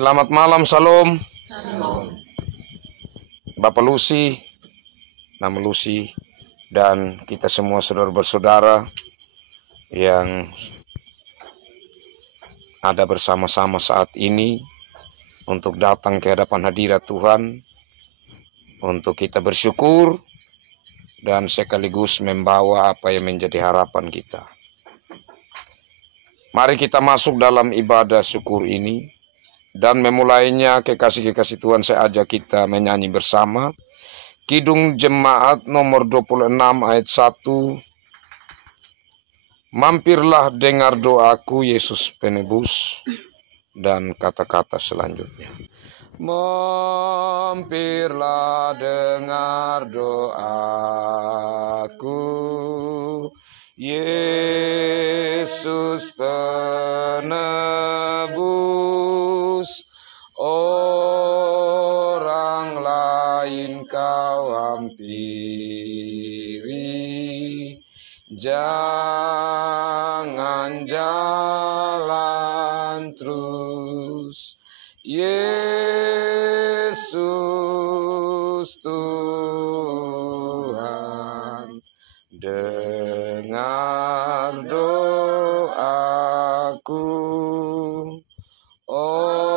Selamat malam, Salam. Salam. Bapak Lucy, nama Lucy, dan kita semua saudara bersaudara yang ada bersama-sama saat ini untuk datang ke hadapan hadirat Tuhan, untuk kita bersyukur dan sekaligus membawa apa yang menjadi harapan kita. Mari kita masuk dalam ibadah syukur ini. Dan memulainya kekasih-kekasih Tuhan, saya ajak kita menyanyi bersama Kidung Jemaat nomor 26 ayat 1. Mampirlah dengar doaku Yesus penebus, dan kata-kata selanjutnya. Mampirlah dengar doaku Yesus penebus, orang lain kau hampiri, jangan jalan terus. Yesus Tuhan, dengar doaku, orang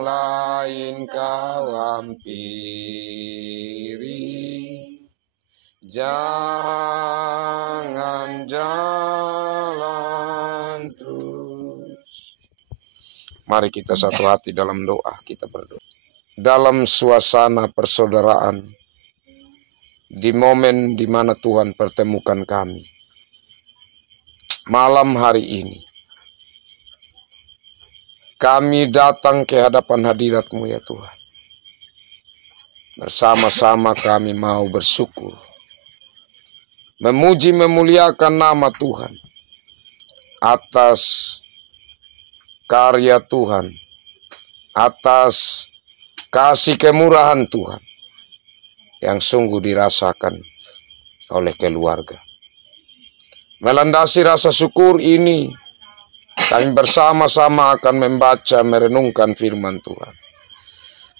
lain kau hampiri, jangan jalan terus. Mari kita satu hati dalam doa, kita berdoa. Dalam suasana persaudaraan, di momen di mana Tuhan pertemukan kami, malam hari ini, kami datang ke hadapan hadirat-Mu ya Tuhan. Bersama-sama kami mau bersyukur, memuji memuliakan nama Tuhan atas karya Tuhan, atas kasih kemurahan Tuhan yang sungguh dirasakan oleh keluarga. Melandasi rasa syukur ini, kami bersama-sama akan membaca, merenungkan firman Tuhan.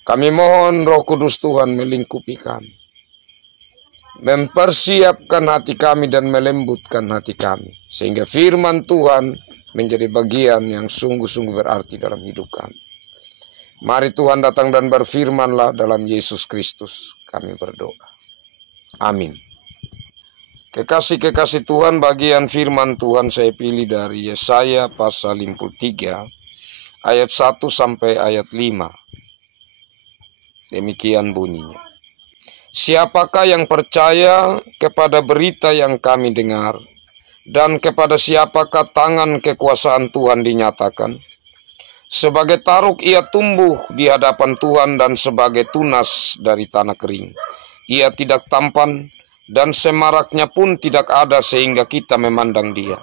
Kami mohon Roh Kudus Tuhan melingkupi kami, mempersiapkan hati kami dan melembutkan hati kami, sehingga firman Tuhan menjadi bagian yang sungguh-sungguh berarti dalam hidup kami. Mari Tuhan datang dan berfirmanlah dalam Yesus Kristus kami berdoa. Amin. Kekasih-kekasih Tuhan, bagian firman Tuhan saya pilih dari Yesaya pasal 53 ayat 1 sampai ayat 5. Demikian bunyinya. Siapakah yang percaya kepada berita yang kami dengar, dan kepada siapakah tangan kekuasaan Tuhan dinyatakan? Sebagai taruk ia tumbuh di hadapan Tuhan, dan sebagai tunas dari tanah kering. Ia tidak tampan, dan semaraknya pun tidak ada sehingga kita memandang dia,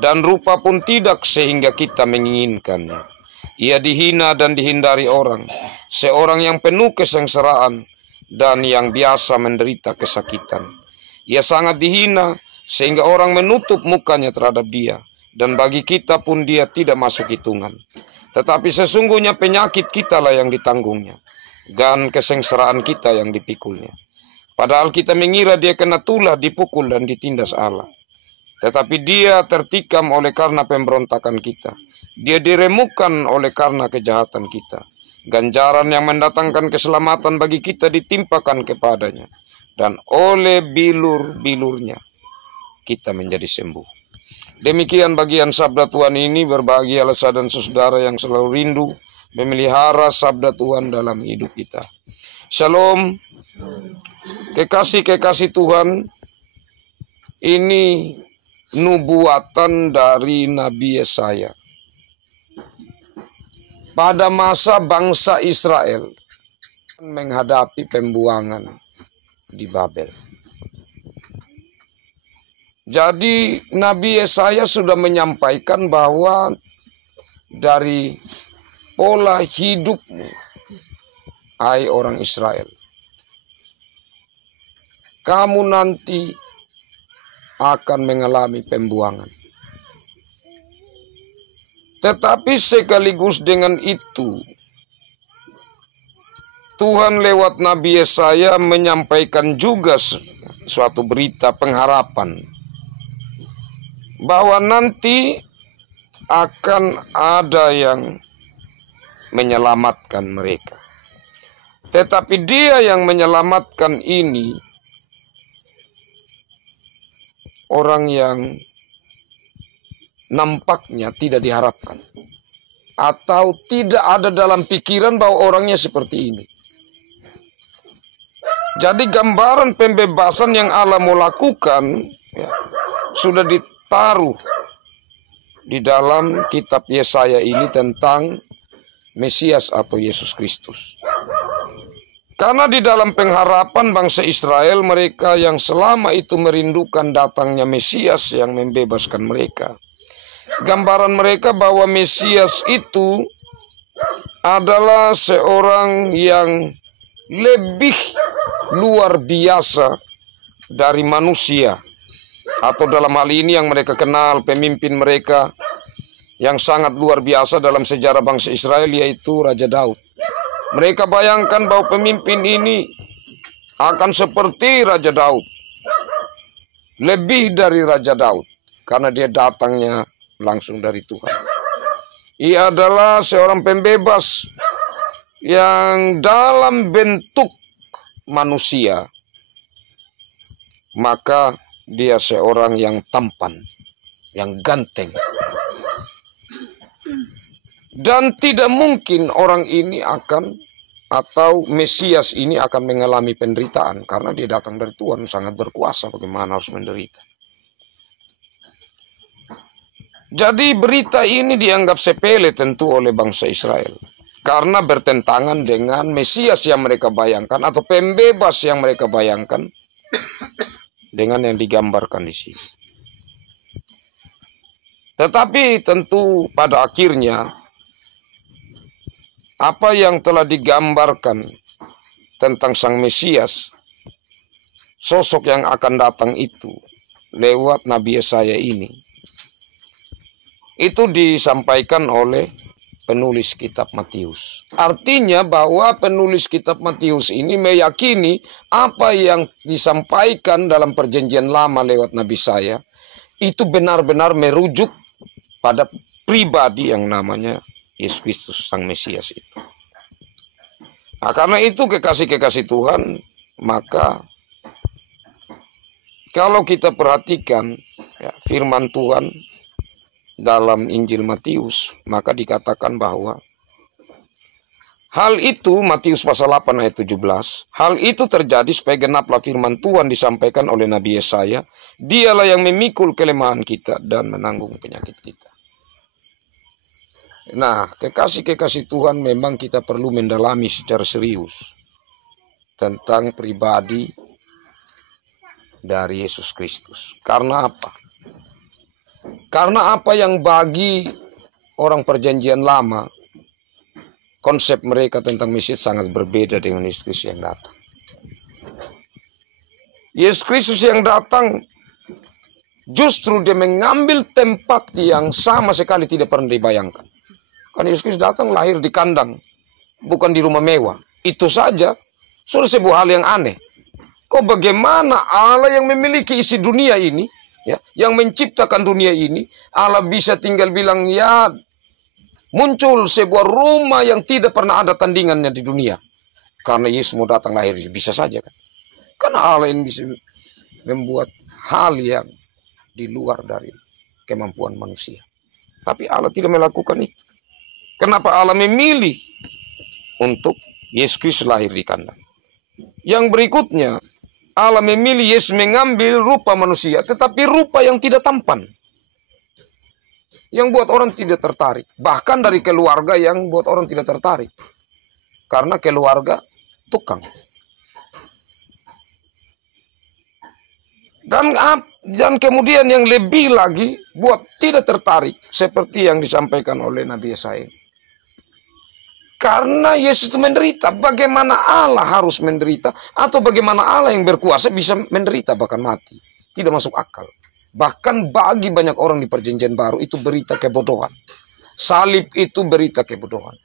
dan rupa pun tidak sehingga kita menginginkannya. Ia dihina dan dihindari orang, seorang yang penuh kesengsaraan dan yang biasa menderita kesakitan. Ia sangat dihina sehingga orang menutup mukanya terhadap dia, dan bagi kita pun dia tidak masuk hitungan. Tetapi sesungguhnya penyakit kitalah yang ditanggungnya, dan kesengsaraan kita yang dipikulnya. Padahal kita mengira dia kena tulah, dipukul dan ditindas Allah. Tetapi dia tertikam oleh karena pemberontakan kita. Dia diremukkan oleh karena kejahatan kita. Ganjaran yang mendatangkan keselamatan bagi kita ditimpakan kepadanya, dan oleh bilur-bilurnya kita menjadi sembuh. Demikian bagian sabda Tuhan ini. Berbahagialah saudara dan saudara yang selalu rindu memelihara sabda Tuhan dalam hidup kita. Shalom. Kekasih-kekasih Tuhan, ini nubuatan dari Nabi Yesaya. Pada masa bangsa Israel menghadapi pembuangan di Babel. Jadi Nabi Yesaya sudah menyampaikan bahwa dari pola hidupmu, hai orang Israel, kamu nanti akan mengalami pembuangan. Tetapi sekaligus dengan itu, Tuhan lewat Nabi Yesaya menyampaikan juga suatu berita pengharapan bahwa nanti akan ada yang menyelamatkan mereka. Tetapi dia yang menyelamatkan ini orang yang nampaknya tidak diharapkan, atau tidak ada dalam pikiran bahwa orangnya seperti ini. Jadi gambaran pembebasan yang Allah mau lakukan ya, sudah ditaruh di dalam kitab Yesaya ini tentang Mesias atau Yesus Kristus. Karena di dalam pengharapan bangsa Israel, mereka yang selama itu merindukan datangnya Mesias yang membebaskan mereka, gambaran mereka bahwa Mesias itu adalah seorang yang lebih luar biasa dari manusia, atau dalam hal ini yang mereka kenal pemimpin mereka yang sangat luar biasa dalam sejarah bangsa Israel, yaitu Raja Daud. Mereka bayangkan bahwa pemimpin ini akan seperti Raja Daud, lebih dari Raja Daud, karena dia datangnya langsung dari Tuhan. Ia adalah seorang pembebas yang dalam bentuk manusia, maka dia seorang yang tampan, yang ganteng. Dan tidak mungkin orang ini akan, atau Mesias ini akan mengalami penderitaan, karena dia datang dari Tuhan, sangat berkuasa, bagaimana harus menderita. Jadi berita ini dianggap sepele tentu oleh bangsa Israel, karena bertentangan dengan Mesias yang mereka bayangkan, atau pembebas yang mereka bayangkan, dengan yang digambarkan di sini. Tetapi tentu pada akhirnya, apa yang telah digambarkan tentang Sang Mesias, sosok yang akan datang itu, lewat Nabi Yesaya ini, itu disampaikan oleh penulis kitab Matius. Artinya bahwa penulis kitab Matius ini meyakini apa yang disampaikan dalam perjanjian lama lewat Nabi Yesaya itu benar-benar merujuk pada pribadi yang namanya Yesus Kristus, Sang Mesias itu. Nah, karena itu kekasih-kekasih Tuhan, maka kalau kita perhatikan ya, firman Tuhan dalam Injil Matius, maka dikatakan bahwa hal itu, Matius pasal 8 ayat 17, hal itu terjadi supaya genaplah firman Tuhan disampaikan oleh Nabi Yesaya, dialah yang memikul kelemahan kita dan menanggung penyakit kita. Nah, kekasih-kekasih Tuhan, memang kita perlu mendalami secara serius tentang pribadi dari Yesus Kristus. Karena apa? Karena apa yang bagi orang perjanjian lama, konsep mereka tentang Mesias sangat berbeda dengan Yesus Kristus yang datang. Yesus Kristus yang datang justru dia mengambil tempat yang sama sekali tidak pernah dibayangkan. Karena Yesus Kristus datang lahir di kandang, bukan di rumah mewah. Itu saja sudah sebuah hal yang aneh. Kok bagaimana Allah yang memiliki isi dunia ini, ya, yang menciptakan dunia ini, Allah bisa tinggal bilang, ya, muncul sebuah rumah yang tidak pernah ada tandingannya di dunia. Karena Yesus mau datang lahir, bisa saja kan. Karena Allah ini bisa membuat hal yang di luar dari kemampuan manusia. Tapi Allah tidak melakukan itu. Kenapa Allah memilih untuk Yesus Kristus lahir di kandang? Yang berikutnya, Allah memilih Yesus mengambil rupa manusia, tetapi rupa yang tidak tampan, yang buat orang tidak tertarik. Bahkan dari keluarga yang buat orang tidak tertarik, karena keluarga tukang. Dan kemudian yang lebih lagi buat tidak tertarik, seperti yang disampaikan oleh Nabi Yesaya. Karena Yesus itu menderita, bagaimana Allah harus menderita? Atau bagaimana Allah yang berkuasa bisa menderita bahkan mati? Tidak masuk akal. Bahkan bagi banyak orang di perjanjian baru itu berita kebodohan. salib itu berita kebodohan.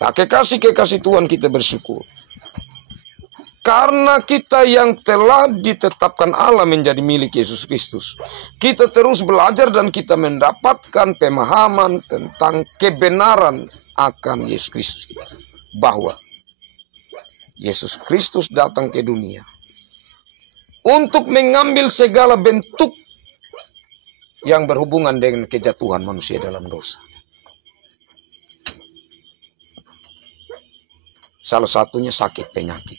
Nah, kekasih Tuhan, kita bersyukur. Karena kita yang telah ditetapkan Allah menjadi milik Yesus Kristus, kita terus belajar dan kita mendapatkan pemahaman tentang kebenaran akan Yesus Kristus. Bahwa Yesus Kristus datang ke dunia untuk mengambil segala bentuk yang berhubungan dengan kejatuhan manusia dalam dosa. Salah satunya sakit penyakit.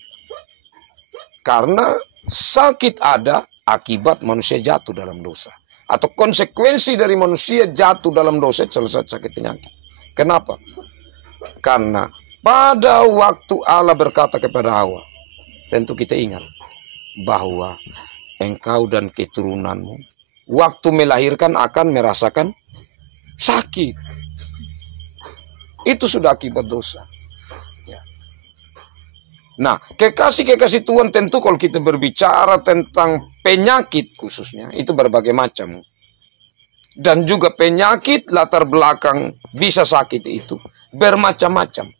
Karena sakit ada akibat manusia jatuh dalam dosa. Atau konsekuensi dari manusia jatuh dalam dosa, salah satu sakit penyakit. Kenapa? Karena pada waktu Allah berkata kepada Hawa, tentu kita ingat bahwa engkau dan keturunanmu waktu melahirkan akan merasakan sakit. Itu sudah akibat dosa. Nah, kekasih Tuhan, tentu kalau kita berbicara tentang penyakit khususnya, itu berbagai macam. Dan juga penyakit latar belakang bisa sakit itu bermacam-macam.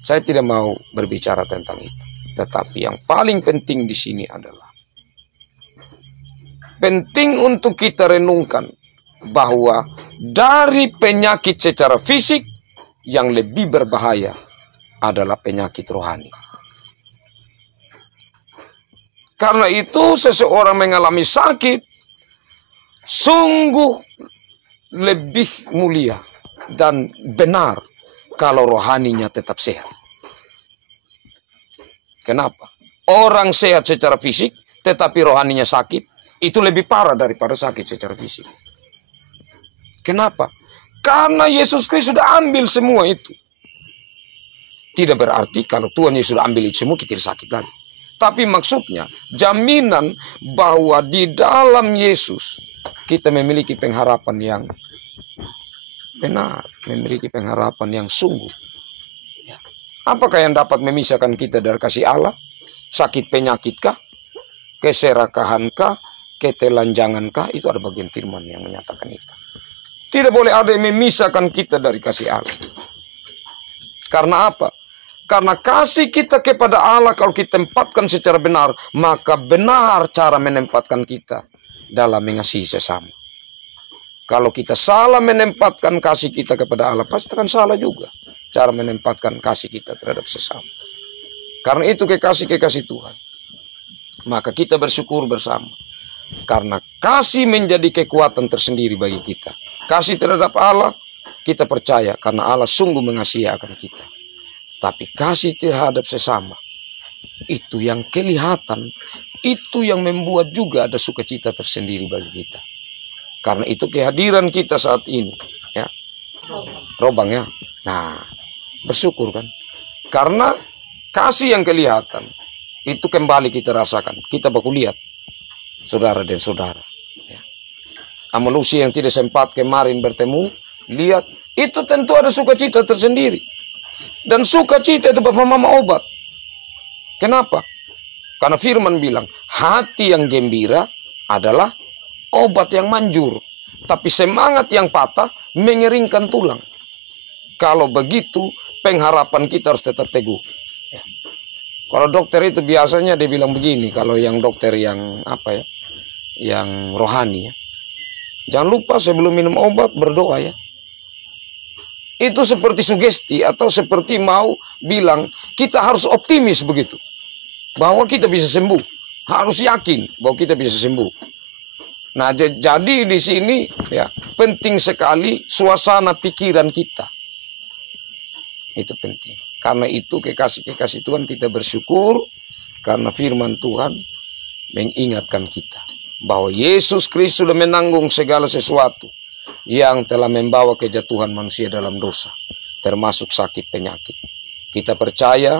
Saya tidak mau berbicara tentang itu. Tetapi yang paling penting di sini adalah penting untuk kita renungkan bahwa dari penyakit secara fisik yang lebih berbahaya adalah penyakit rohani. Karena itu seseorang mengalami sakit sungguh lebih mulia dan benar kalau rohaninya tetap sehat. Kenapa? Orang sehat secara fisik tetapi rohaninya sakit, itu lebih parah daripada sakit secara fisik. Kenapa? Karena Yesus Kristus sudah ambil semua itu. Tidak berarti kalau Tuhan Yesus sudah ambil itu semua, kita tidak sakit lagi. Tapi maksudnya, jaminan bahwa di dalam Yesus, kita memiliki pengharapan yang benar. Memiliki pengharapan yang sungguh. Apakah yang dapat memisahkan kita dari kasih Allah? Sakit penyakitkah? Keserakahankah? Ketelanjangankah? Itu ada bagian firman yang menyatakan itu. Tidak boleh ada yang memisahkan kita dari kasih Allah. Karena apa? Karena kasih kita kepada Allah kalau kita tempatkan secara benar, maka benar cara menempatkan kita dalam mengasihi sesama. Kalau kita salah menempatkan kasih kita kepada Allah, pasti akan salah juga cara menempatkan kasih kita terhadap sesama. Karena itu kekasih Tuhan, maka kita bersyukur bersama. Karena kasih menjadi kekuatan tersendiri bagi kita. Kasih terhadap Allah, kita percaya karena Allah sungguh mengasihi akan kita. Tapi kasih terhadap sesama, itu yang kelihatan, itu yang membuat juga ada sukacita tersendiri bagi kita. Karena itu kehadiran kita saat ini, ya, Robang ya. Nah, bersyukur kan? Karena kasih yang kelihatan, itu kembali kita rasakan. Kita baku lihat, saudara dan saudara. Manusia yang tidak sempat kemarin bertemu, lihat, itu tentu ada sukacita tersendiri. Dan sukacita itu Bapak Mama obat. Kenapa? Karena firman bilang, hati yang gembira adalah obat yang manjur. Tapi semangat yang patah mengeringkan tulang. Kalau begitu, pengharapan kita harus tetap teguh. Kalau dokter itu biasanya dia bilang begini, kalau yang dokter yang apa ya, yang rohani ya. Jangan lupa sebelum minum obat berdoa ya. Itu seperti sugesti atau seperti mau bilang kita harus optimis begitu. Bahwa kita bisa sembuh. Harus yakin bahwa kita bisa sembuh. Nah jadi di sini ya penting sekali suasana pikiran kita. Itu penting. Karena itu kekasih Tuhan kita bersyukur. Karena firman Tuhan mengingatkan kita. Bahwa Yesus Kristus sudah menanggung segala sesuatu yang telah membawa kejatuhan manusia dalam dosa, termasuk sakit penyakit. Kita percaya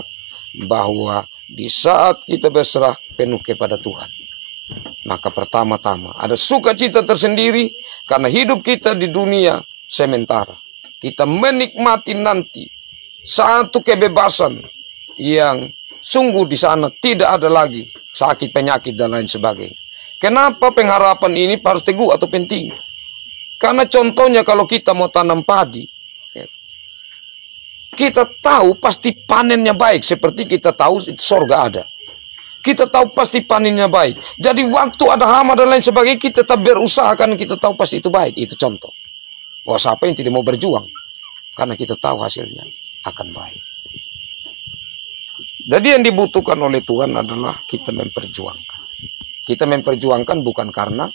bahwa di saat kita berserah penuh kepada Tuhan, maka pertama-tama ada sukacita tersendiri karena hidup kita di dunia sementara. Kita menikmati nanti satu kebebasan yang sungguh di sana tidak ada lagi sakit penyakit dan lain sebagainya. Kenapa pengharapan ini harus teguh atau penting? Karena contohnya kalau kita mau tanam padi, kita tahu pasti panennya baik. Seperti kita tahu sorga ada. Kita tahu pasti panennya baik. Jadi waktu ada hama dan lain sebagainya, kita tetap berusaha karena kita tahu pasti itu baik. Itu contoh. Bahwa siapa yang tidak mau berjuang? Karena kita tahu hasilnya akan baik. Jadi yang dibutuhkan oleh Tuhan adalah kita memperjuangkan. Kita memperjuangkan bukan karena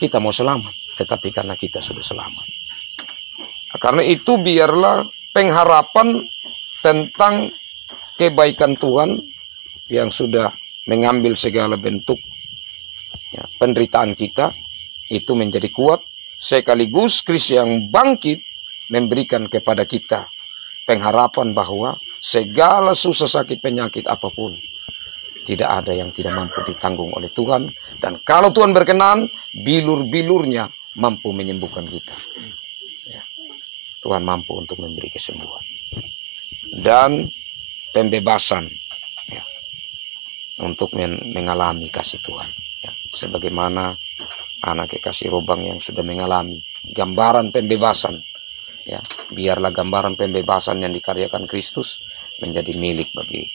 kita mau selamat, tetapi karena kita sudah selamat. Karena itu biarlah pengharapan tentang kebaikan Tuhan yang sudah mengambil segala bentuk penderitaan kita itu menjadi kuat, sekaligus Kristus yang bangkit memberikan kepada kita pengharapan bahwa segala susah sakit penyakit apapun tidak ada yang tidak mampu ditanggung oleh Tuhan. Dan kalau Tuhan berkenan, bilur-bilurnya mampu menyembuhkan kita. Tuhan mampu untuk memberi kesembuhan dan pembebasan untuk mengalami kasih Tuhan. Sebagaimana anak kekasih Robang yang sudah mengalami gambaran pembebasan. Biarlah gambaran pembebasan yang dikaryakan Kristus menjadi milik bagi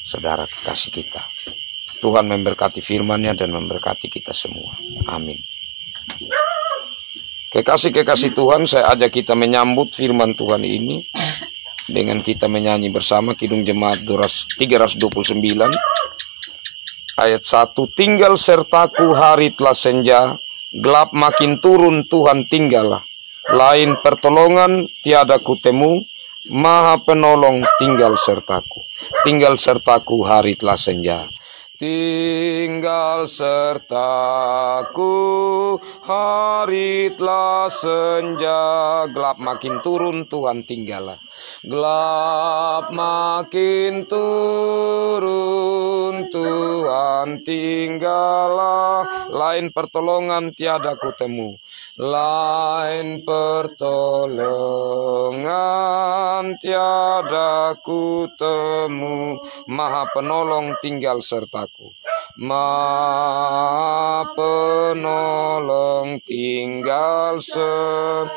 saudara kekasih kita. Tuhan memberkati firman-Nya dan memberkati kita semua. Amin. Kekasih-kekasih Tuhan, saya ajak kita menyambut firman Tuhan ini dengan kita menyanyi bersama Kidung Jemaat 329 ayat 1. Tinggal sertaku hari telah senja, gelap makin turun Tuhan tinggallah. Lain pertolongan tiada kutemu, Maha penolong tinggal sertaku. Tinggal sertaku hari telah senja. Tinggal sertaku hari telah senja, gelap makin turun Tuhan tinggallah. Gelap makin turun Tuhan tinggallah. Lain pertolongan tiada kutemu, lain pertolongan tiada kutemu, Maha penolong tinggal sertaku. Maha penolong tinggal sertaku.